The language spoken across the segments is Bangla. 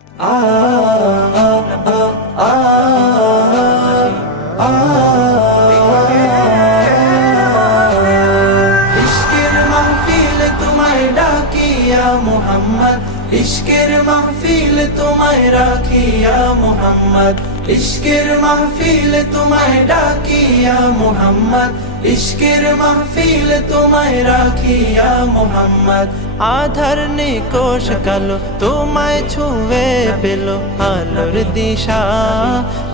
আ আ আ আ ইশকের মাহফিল তোমায় ডাকিয়া মুহাম্মদ, ইশকের মাহফিল তোমায় রাখিয়া মুহাম্মদ, ইশকের মাহফিল তোমায় ডাকিয়া মুহাম্মদ, ইশকের মাহফিল তোমায় রাখিয়া মুহাম্মদ। আধার নিকোষ কালো তোমায় ছুঁয়ে পেল আলোর দিশা,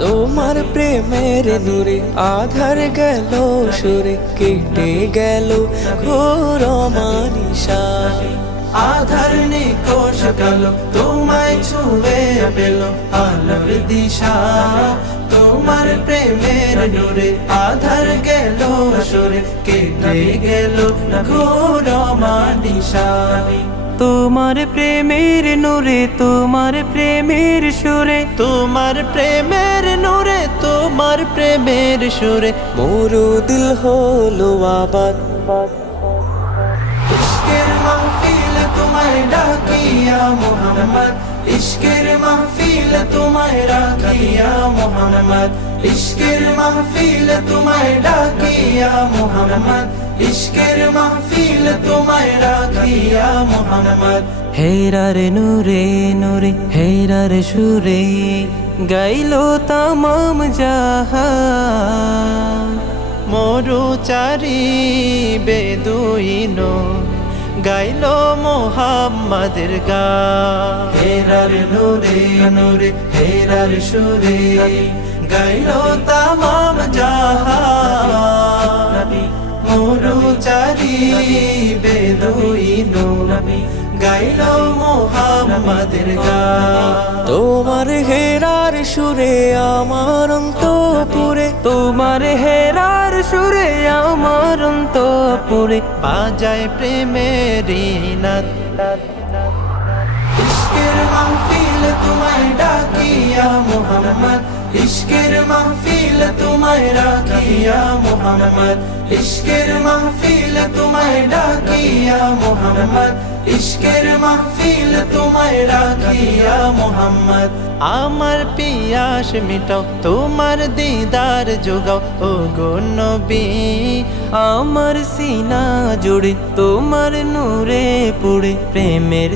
তোমার প্রেমের নূরে আধার গেল সুরে, কেটে গেল ঘোর মানিশা। আধার নিকোষ কালো তোমায় ছুঁয়ে পেল আলোর দিশা, তোমার প্রেমের নূরে আধার গেল সুরে, কেটে গেল ঘোর মানিশা। তোমার প্রেমের নূরে, তোমার প্রেমের সুরে, তোমার প্রেমের নূরে, তোমার প্রেমের সুরে মোরো দিল হলো আবাদ। ইশকের মাহফিল তোমায় ডাকিয়া মুহাম্মদ, ইশকের মাহফিল তোমায় রাখিয়া মুহাম্মদ, ইশকের মাহফিল তোমায় ডাকিয়া মুহাম্মদ, ইশকের মাহফিল তোমায় রাখিয়া মুহাম্মদ। হেরার নূরে নূরে, হেরার সুরে গাইলো তামাম জাহান। মরুচারি বেদুইনো গাইলো মুহাম্মাদের গান। হেরার নূরে নূরে, হেরার সুরে গাইলো তামাম জাহান। মরুচারি বেদুইনো গাইলো মুহাম্মাদের গান। তোমার হেরার সুরে আমার অন্তপুরে, তোমার হেরার সুরে আমার অন্তপুরে বাজায় প্রেমেরই নাদ। ইশকের মাহফিল তোমায় ডাকিয়া মুহাম্মদ, ইশকের মাহফিল তোমায় রাখিয়া মুহাম্মদ, ইশকের মাহফিল তোমায় ডাকিয়া মুহাম্মদ, ইশকের মাহফিল তোমায় রাখিয়া মুহাম্মদ। আমার পিয়াস মিটাও তোমার দিদার যোগাও ও গো নবী, আমার সিনা জুড়ে তোমার নূরে পুড়ে প্রেমের